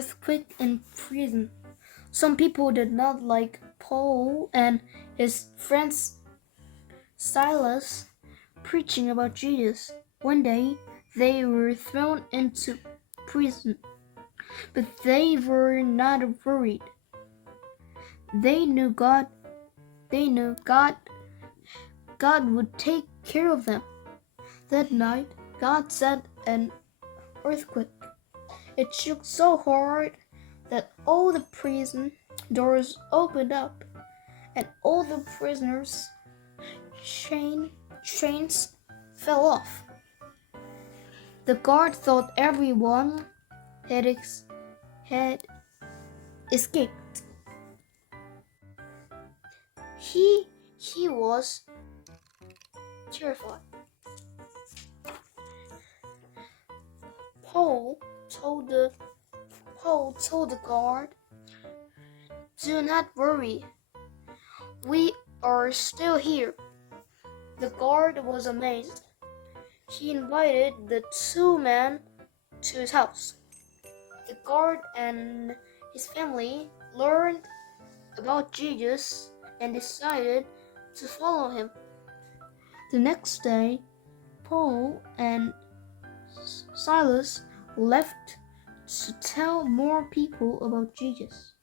earthquake in prison. Some people did not like Paul and his friends Silas preaching about Jesus. One day they were thrown into prison, but they were not worried. They knew God. They knew God would take care of them. That night, God sent an earthquake. It shook so hard that all the prison doors opened up and all the prisoners' chains fell off. The guard thought everyone had escaped. He was terrified. Paul told the guard, "Do not worry. We are still here." The guard was amazed. He invited the two men to his house. The guard and his family learned about Jesus and decided to follow him. The next day, Paul and Silas left to tell more people about Jesus.